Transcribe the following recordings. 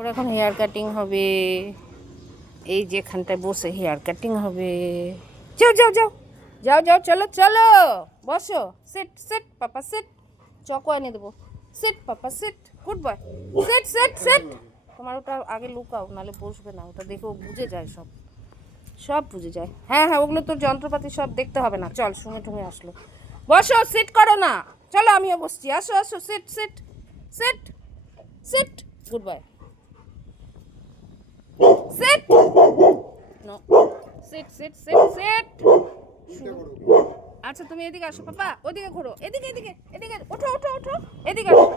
ওর এখন hair cutting হবে, এই যেখানটায় বসে হেয়ার কাটিং হবে। যাও যাও যাও যাও যাও, চলো চলো, বসো, sit sit papa sit, choco এনে দেবো, sit papa sit, good boy, sit sit sit. তোমার ওটা আগে লুকাও, নাহলে বসবে না, ওটা দেখে ও বুঝে যায়, সব সব বুঝে যায়। হ্যাঁ হ্যাঁ, ওগুলো তোর যন্ত্রপাতি সব দেখতে হবে না, চল সঙ্গে টুঙে আসলো, বসো, সিট করো না, চলো আমিও বসছি, আসো আসো, sit sit sit sit, good boy, sit, no, sit sit sit sit. আচ্ছা তুমি এদিকে আসো পাপা, ওদিকে ঘোরো, এদিকে এদিকে এদিকে, ওঠো ওঠো ওঠো, এদিকে আসো।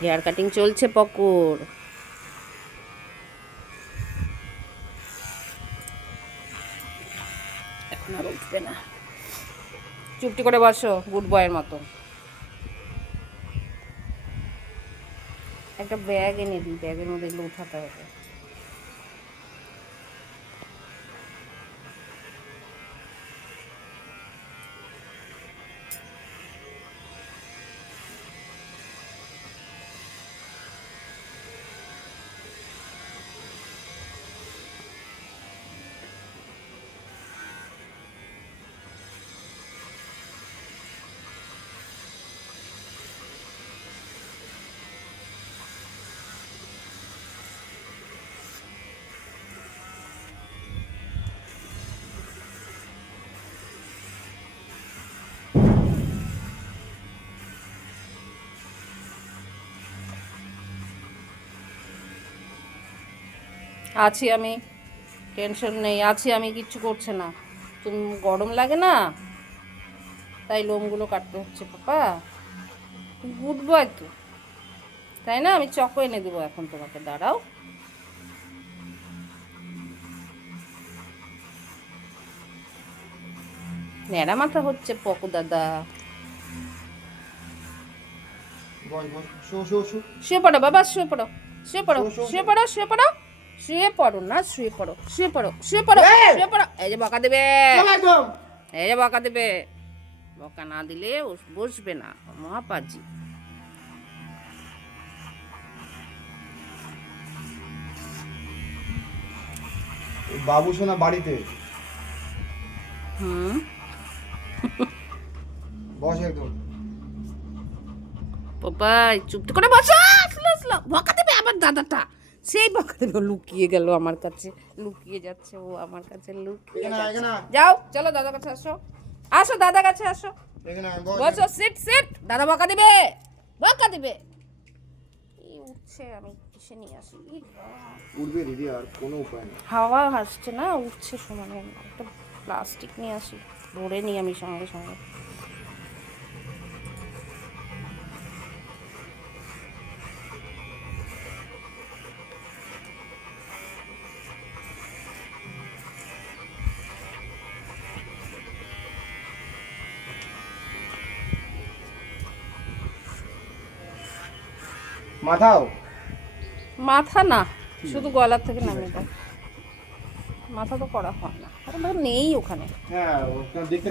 হেয়ার কাটিং চলছে পকুর, এখন আর উঠবে না, চুপটি করে বসো গুড বয়ের মতো। একটা ব্যাগ এনে দিই, ব্যাগের মধ্যে এগুলো উঠাতে হবে। আছি আমি, টেনশন নেই, আছি আমি, কিচ্ছু করছে না। তুমি গরম লাগে না, তাই লোমগুলো কাটতে হচ্ছে পাপা, তুমি গুড বয় তো, তাই না? আমি চকো এনে দেবো এখন তোমাকে, দাঁড়াও। ন্যাড়া মাথা হচ্ছে পকু দাদা। শুয়ে পড়ো বাবা, শুয়ে পড়ো, শুয়ে পড়ো, শুয়ে পড়ো, শুয়ে পড়ো, শুয়ে পড়ো না, শুয়ে পড়ো, শুয়ে পড়ো, শুয়ে পড়ো, শুয়ে পড়ো। এই যে বকা দেবে, এই যে বকা দেবে, বকা না দিলে বসবে না, মহাপাজি। বাবু সোনা বাড়িতে, হুম, বস একদম। পাপাই চুপ করে বসো, আসলো আসলো, বকা দেবে আবার দাদাটা, সেই বকা দেবে, লুকিয়ে গেল আমার কাছে, লুকিয়ে যাচ্ছে ও আমার কাছে, লুকিয়ে যাচ্ছে। যাও চলো দাদার কাছে আসো, আসো দাদার কাছে আসো, বসো, সিট সিট, দাদা বকা দিবে, বকা দিবে। এই উঠছে, আমি কিসে নিয়ে আসি, উঠবে দিদি, আর কোনো উপায় নেই। হাওয়া আসছে না, উঠছে সমানে, একটা প্লাস্টিক নিয়ে আসি, ধরে নিই আমি সঙ্গে সঙ্গে। মাথাও মাথা না, শুধু গলার থেকে নামিয়ে দাও, মাথা তো করা হয় না, এখন তো নেই ওখানে,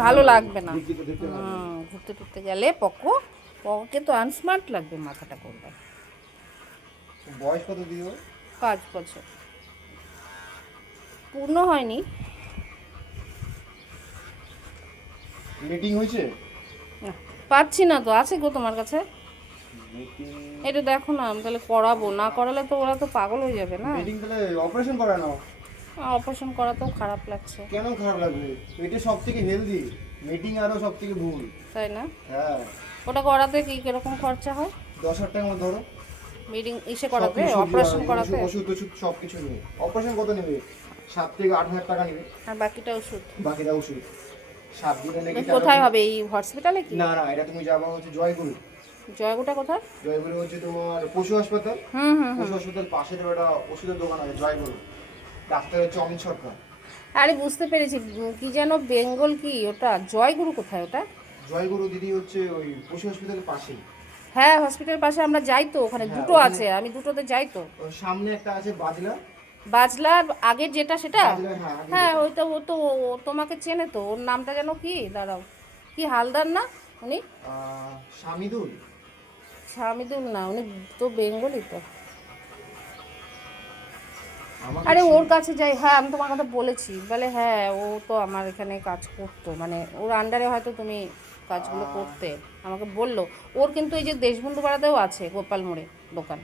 ভালো লাগবে না। ঘুরতে টুরতে গেলে পকোকে তো আনস্মার্ট লাগবে, মাথাটা করবে। বয়স কত দিও? 5 বছর পূর্ণ হয়নি। মিটিং হয়েছে? না, পাচ্ছি না তো, আছে গো তোমার কাছে, এটা দেখো না, আমি তাহলে করাবো, না করালে তো ওরা তো পাগল হয়ে যাবে না। মিটিং তাহলে অপারেশন করানো? অপারেশন করাতেও খারাপ লাগছে। কেন খারাপ লাগবে? এটা সব থেকে হেলদি, মিটিং আরো সব থেকে ভুল। তাই না? হ্যাঁ। ওটা করাতে কি কিরকম খরচা হয়? 10,000 টাকা মতো ধরো। মিটিং ইসে করাতে, অপারেশন করাতে ওষুধ ওষুধ সব কিছু নেবে। অপারেশন কত নেবে? 7 থেকে 8,000 টাকা নেবে। আর বাকিটা ওষুধ? বাকিটা ওষুধ। 7 দিনে নাকি। কোথায় হবে, এই হসপিটালে কি? না না, এটা তুমি যাবা হচ্ছে জয়গুরু। জয়গুটা কোথায়? জয়গুরু হচ্ছে তোমার পশু হাসপাতাল। পশু হাসপাতাল পাশে একটা ওষুধের দোকান আছে, জয়গুরু। ডাক্তার হচ্ছে অমিত সরকার। আরে বুঝতে পেরেছি, কি যেন বেঙ্গল, কি ওটা জয়গুরু কোথায় ওটা? জয়গুরু দিদি হচ্ছে ওই পশু হসপিটালের পাশেই। হ্যাঁ, হসপিটালের পাশে আমরা যাই তো, ওখানে দুটো আছে, আমি দুটোতে যাই তো। সামনে একটা আছে বাজলা। বাজলার আগের যেটা, সেটা? হ্যাঁ হ্যাঁ, ওইটা, ও তো তোমাকে চেনে তো, ওর নামটা যেন কি, দাঁড়াও, কি হালদার না উনি? শামিদুল। স্বামীদুল না, উনি তো বেঙ্গলি তো। আমাকে আরে ওর কাছে যাই, হ্যাঁ আমি তোমার কথা বলেছি, বলে হ্যাঁ ও তো আমার এখানে কাজ করতো, মানে ওর আন্ডারে হয়তো তুমি কাজগুলো করতে, আমাকে বললো। ওর কিন্তু এই যে দেশবন্ধু পাড়াতেও আছে, গোপাল মোড়ে দোকান,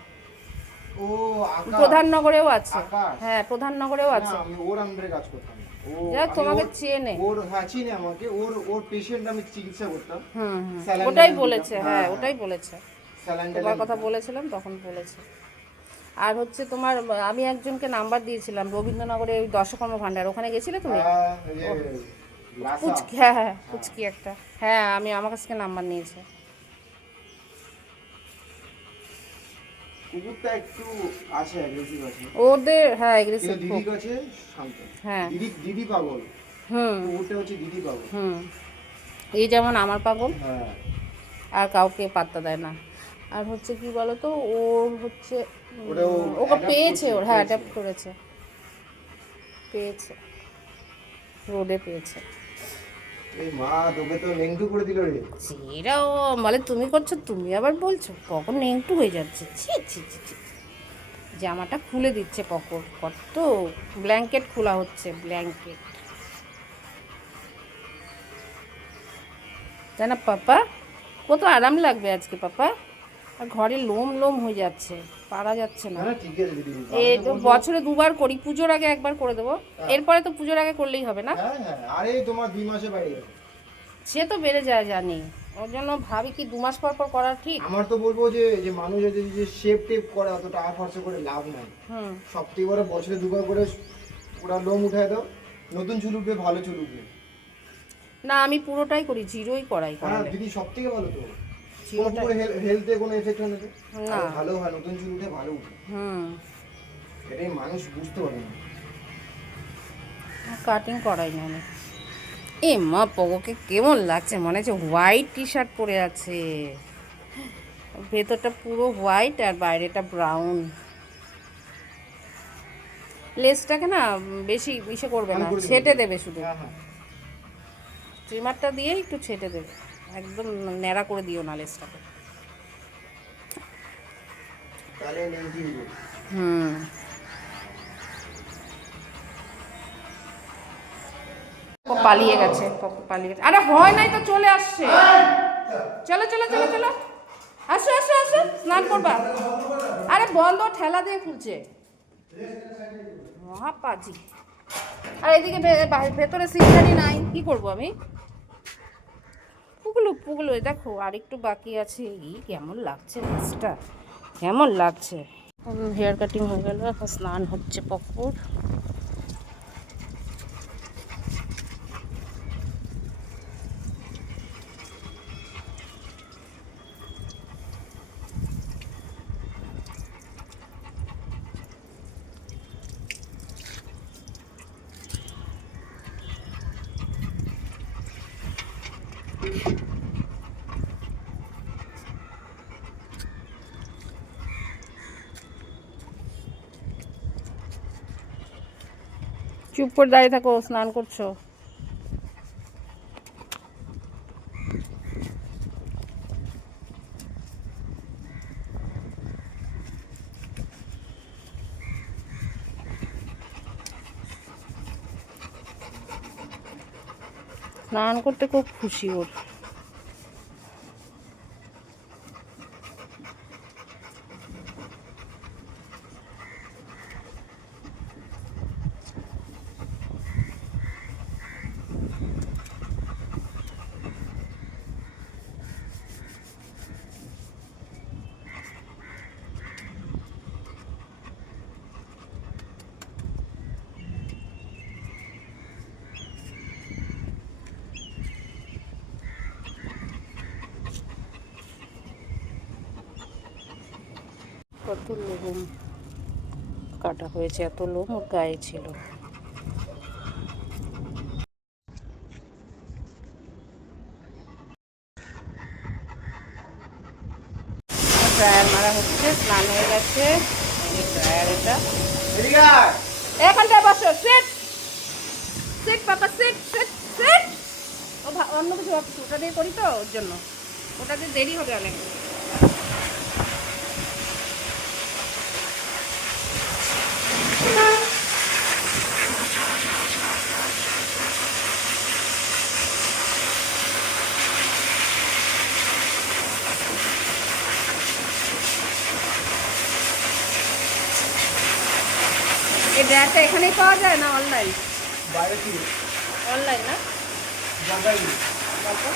ও আকাশ, প্রধাননগরেও আছে। আকাশ। হ্যাঁ প্রধাননগরেও না, আছে। আমি ওর আন্ডারে কাজ করতাম না। ও যাক আমি তোমাকে ওর চেনে। ওর হ্যাঁ চিনে আমাকে। ওর ওর পেশেন্ট আমি চিকিৎসা করতাম। হুম হুম, স্যালাইন ওটাই ট্যালাইন বলেছে, দিতাম। হ্যাঁ হ্যাঁ ওটাই বলেছে, স্যালাইন তোমার ট্যালাইন কথা দিতাম। বলেছিলাম তখন বলেছে। আর হচ্ছে তোমার, আমি একজনকে নাম্বার দিয়েছিলাম রবীন্দ্রনগরে, ওই দশকর্ম ভাণ্ডার, ওখানে গেছিলে তুমি? এই যে ও লাসা। পুচকি, হ্যাঁ হ্যাঁ পুচকি একটা, হ্যাঁ আমি আমার কাছ থেকে নাম্বার নিয়েছে। কুকুরটা একটু আছে, অ্যাগ্রেসিভ আছে। ওদের হ্যাঁ কিন্তু এগ্রেসিভ দিদি খুব। কাছে শান্ত। হ্যাঁ দিদি দিদি পাগল। হুম কুকুরটা হচ্ছে দিদি পাগল। হুম, এই যেমন আমার পাগল, হ্যাঁ আর কাউকে পাত্তা দেয় না। আর হচ্ছে কি বলতো, ওর হচ্ছে ওটা ও ওকে adapt পেয়েছে, করছে, ওর হ্যাঁ পেয়েছে। অ্যাডাপ্ট করেছে, পেয়েছে, রোডে পেয়েছে। এই মা তোকে তো নেংটু করে দিল রে। সেটাও বলে তুমি করছো, তুমি আবার বলছো, কখন নেংটু হয়ে যাচ্ছে, ছি ছি ছি ছি। জামাটা খুলে দিচ্ছে পকর, কত ব্ল্যাঙ্কেট খোলা হচ্ছে, ব্ল্যাঙ্কেট, তাই না পাপা? কত আরাম লাগবে আজকে পাপা। আর ঘরে লোম লোম হয়ে যাচ্ছে, পারা যাচ্ছে না। না না ঠিক আছে দিদি। এই আমি তো তো বলবো। বছরে দুবার করি, পুজোর আগে একবার করে দেবো, এরপরে তো পুজোর আগে করলেই হবে না? হ্যাঁ হ্যাঁ, আরে তোমার 2 মাসে বাইরে যাবে। সে তো বেড়ে যায় জানি, ওর জন্য ভাবি কি 2 মাস পর পর করা ঠিক? আমার তো বলবো যে যে মানুষ যদি যে শেপ টেপ করে অত টাকা খরচা করে লাভ নাই। হুম, সব থেকে বড় বছরে 2 বার করে ওরা লোম উঠায় দাও, নতুন চুল উঠবে, ভালো চুল উঠবে। না আমি পুরোটাই করি, জিরোই করাই হ্যাঁ করালে। দিদি সব থেকে ভালো তো। জিরোটাই, কোনো হেলথে কোনো এফেক্ট হয় না তো? না। আর ভালো হয়, নতুন চুল উঠে ভালো উঠে। হুম, এটাই মানুষ বুঝতে পারে না। কাটিং করাই না আমি। এ মা পগোকে কেমন লাগছে, মনে হচ্ছে হোয়াইট টি শার্ট পরে আছে, ভেতরটা পুরো হোয়াইট আর বাইরেটা ব্রাউন। লেসটাকে না বেশি ইসে করবে আমি না, করে দেবো। ছেটে দেবে শুধু, হ্যাঁ হ্যাঁ। ট্রিমারটা দিয়ে একটু ছেটে দেবে, একদম ন্যাড়া করে দিও না লেসটাকে। তাহলে নেংটি উঠবে। হুম, ও পালিয়ে গেছে, পপু পালিয়ে গেছে, আরে হয় নাই তো চলে আসছে, চলো চলো চলো চলো, আসো আসো আসো, স্নান করবা। আরে বন্ধ, ঠেলা দিয়ে খুলছে, মহাপাজি। আর এদিকে ভেতরে সিগনালি নাই, কি করব আমি? পুগলু পুগলু, দেখো আর একটু বাকি আছে। কেমন লাগছে মাছটা, কেমন লাগছে। হেয়ার কাটিং হয়ে গেল, এখন স্নান হচ্ছে পপুর। চুপ করে দাঁড়িয়ে থাকো, স্নান করছো। স্নান করতে খুব খুশি ওর। কত লোম কাটা হয়েছে, এত লোম ওর গায়ে ছিল। ড্রায়ার মারা হচ্ছে, স্নান হয়ে গেছে, ড্রায়ার এটা। এদিকে আয়। এখানটায় বসো, sit sit papa, seat sit seat. ও অন্য কিছু ভাবছি, ওটা দিয়ে করি তো ওর জন্য, ওটা দিয়ে দেরি হবে অনেক। এই ড্রেসটা এখানেই পাওয়া যায় না অনলাইন? বাইরে থেকে অনলাইন না? জলপাইগুড়ি। তারপর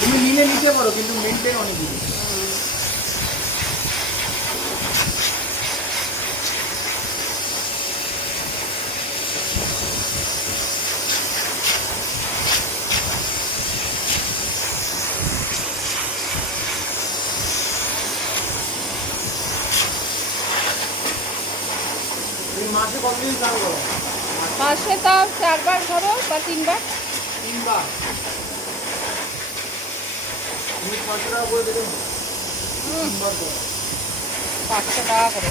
তুমি নিলে নিতে পারো কিন্তু মেনটেন অনেক দিন। তুমি মাসে কতদিন স্নান করো? মাসে তাও 4 বার ধরো বা 3 বার। 3 বার। তুমি 500 টাকা করে দেবে। 3 বার করো। 500 টাকা করে।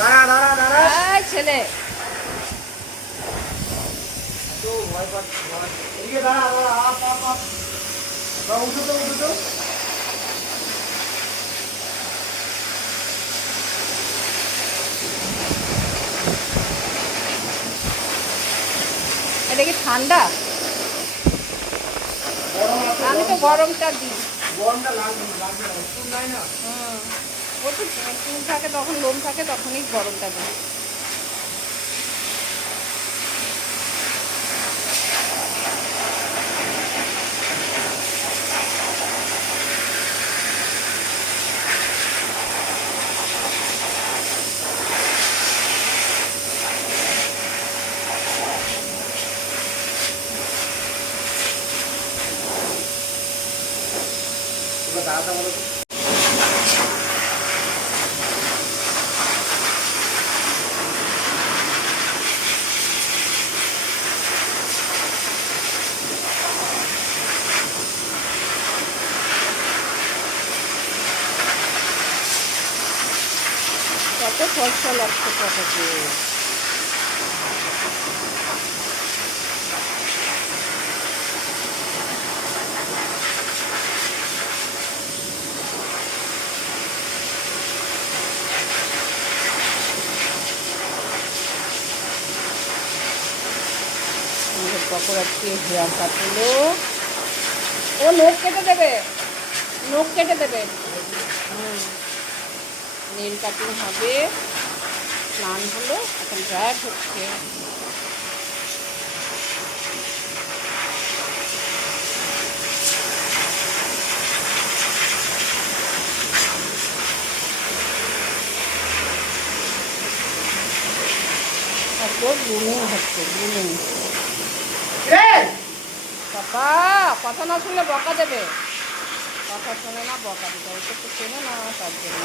দাঁড়া দাঁড়া দাঁড়া। এই ছেলে, তো ভয় পাচ্ছি। এদিকে দাঁড়া দাঁড়া। Up up up. বাবা উঠো তো উঠো তো। এটা কি ঠান্ডা? গরম আছে। আমি তো গরমটা দিই। গরমটা লাগবে লাগবে না। একটু নাই না। ও তো চুল থাকে তখন, লোম থাকে তখনই গরমটা দিই। এবার দাঁড়াতে বলো তো। কত ফসল লাগছে কতকে। পকোড়া দিয়ে হেয়ার কাট হলো। ও নখ কেটে দেবে, নখ কেটে দেবে। নেল কাটিং হবে। স্নান হলো, এখন ড্রায়ার হচ্ছে। তারপর গ্রুমিং হচ্ছে, গ্রুমিং। বাবা কথা না শুনলে বকা দেবে। কথা শোনে না, বকা দিতে হবে। তো চেনে না তার জন্য।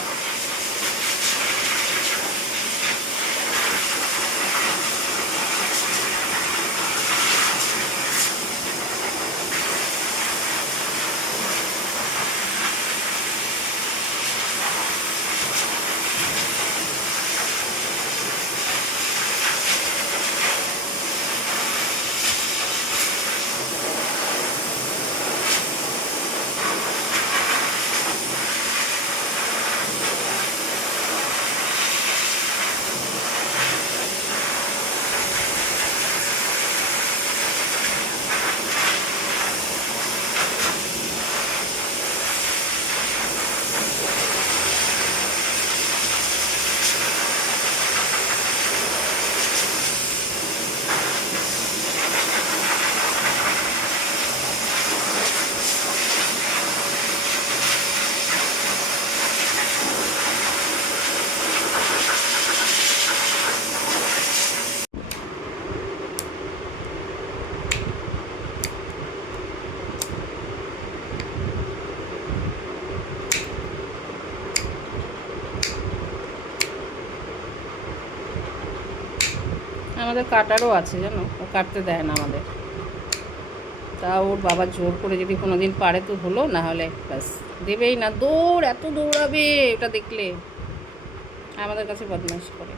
আমাদের কাটারও আছে জানো, ও কাটতে দেয় না আমাদের। তা ওর বাবা জোর করে যদি কোনো দিন পারে তো হলো, না হলে ব্যাস দেবেই না। দৌড়, এত দৌড়াবে ওটা দেখলে, আমাদের কাছে বদমাইশ করে।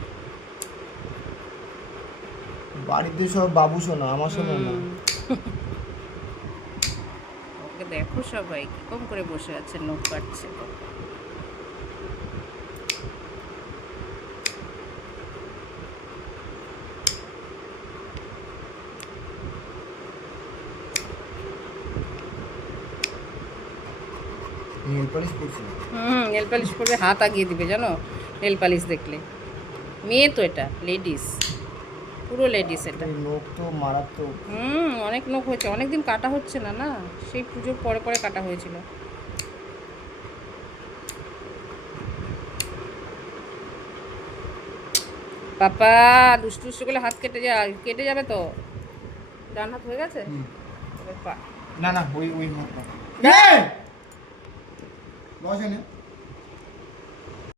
বাড়িতে সব বাবু শোনা, আমার শোনা না। ওকে দেখো সবাই কিরকম করে বসে আছে, নখ কাটছে। নেল পালিশ করছে। নেল পালিশ করবে, হাত আগিয়ে দিবে জানো নেল পালিশ দেখলে। মেয়ে তো, এটা লেডিস, পুরো লেডিস এটা। এই নখ তো মারাত্মক। অনেক নখ হয়েছে, অনেক দিন কাটা হচ্ছে না, না সেই পুজোর পরে পরে কাটা হয়েছিল। পাপা দুষ্টু দুষ্টু করলে হাত কেটে যাবে তো। ডান হাত হয়ে গেছে। এবার পা। না না, ওই নখ না। বসেন।